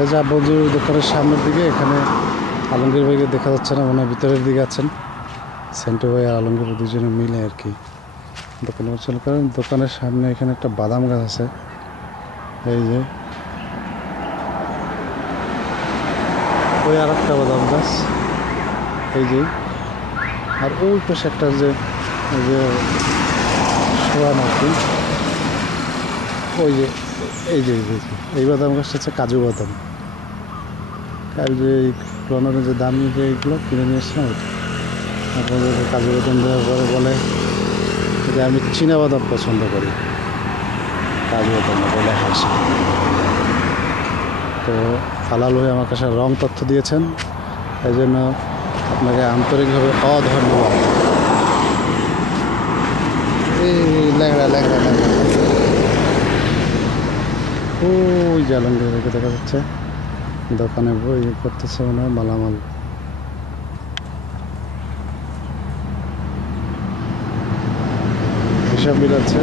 এই যে আব্বুজির দোকানের সামনের দিকে, এখানে আলমগীর ভাইকে দেখা যাচ্ছে না, মনে হয় ভিতরের দিকে আছেন। সেন্টু ভাই আর আলমগীর দুজনে মিলে আর কি দোকান পরিচালনা করেন। দোকানের সামনে এখানে একটা বাদাম গাছ আছে, এই যে ওই আর একটা বাদাম গাছ, এই যে। আর ওই পাশে একটা যে ওই যে শোয়ান আর কি, ওই যে এই যে এই বাদাম গাছটা হচ্ছে কাজু বাদাম। আর যে পুরানো যে দামি যে এইগুলো কিনে নিয়ে এসলাম, আপনাদের কাজু বাদাম দেওয়ার পরে বলে যে আমি চীনা বাদাম পছন্দ করি, কাজু বাদাম বলে হাসি। তো ফালাল হয়ে আমার কাছে রং তথ্য দিয়েছেন, এই জন্য আপনাকে আন্তরিকভাবে অধন্যবাদ। এই ল্যাংড়া ল্যাংড়া ল্যাংড়া ওই যে আলমগীর ভাইকে দেখা যাচ্ছে দোকানে বই করতেছে, মনে হয় মালামাল। হিসাব মিলাচ্ছে।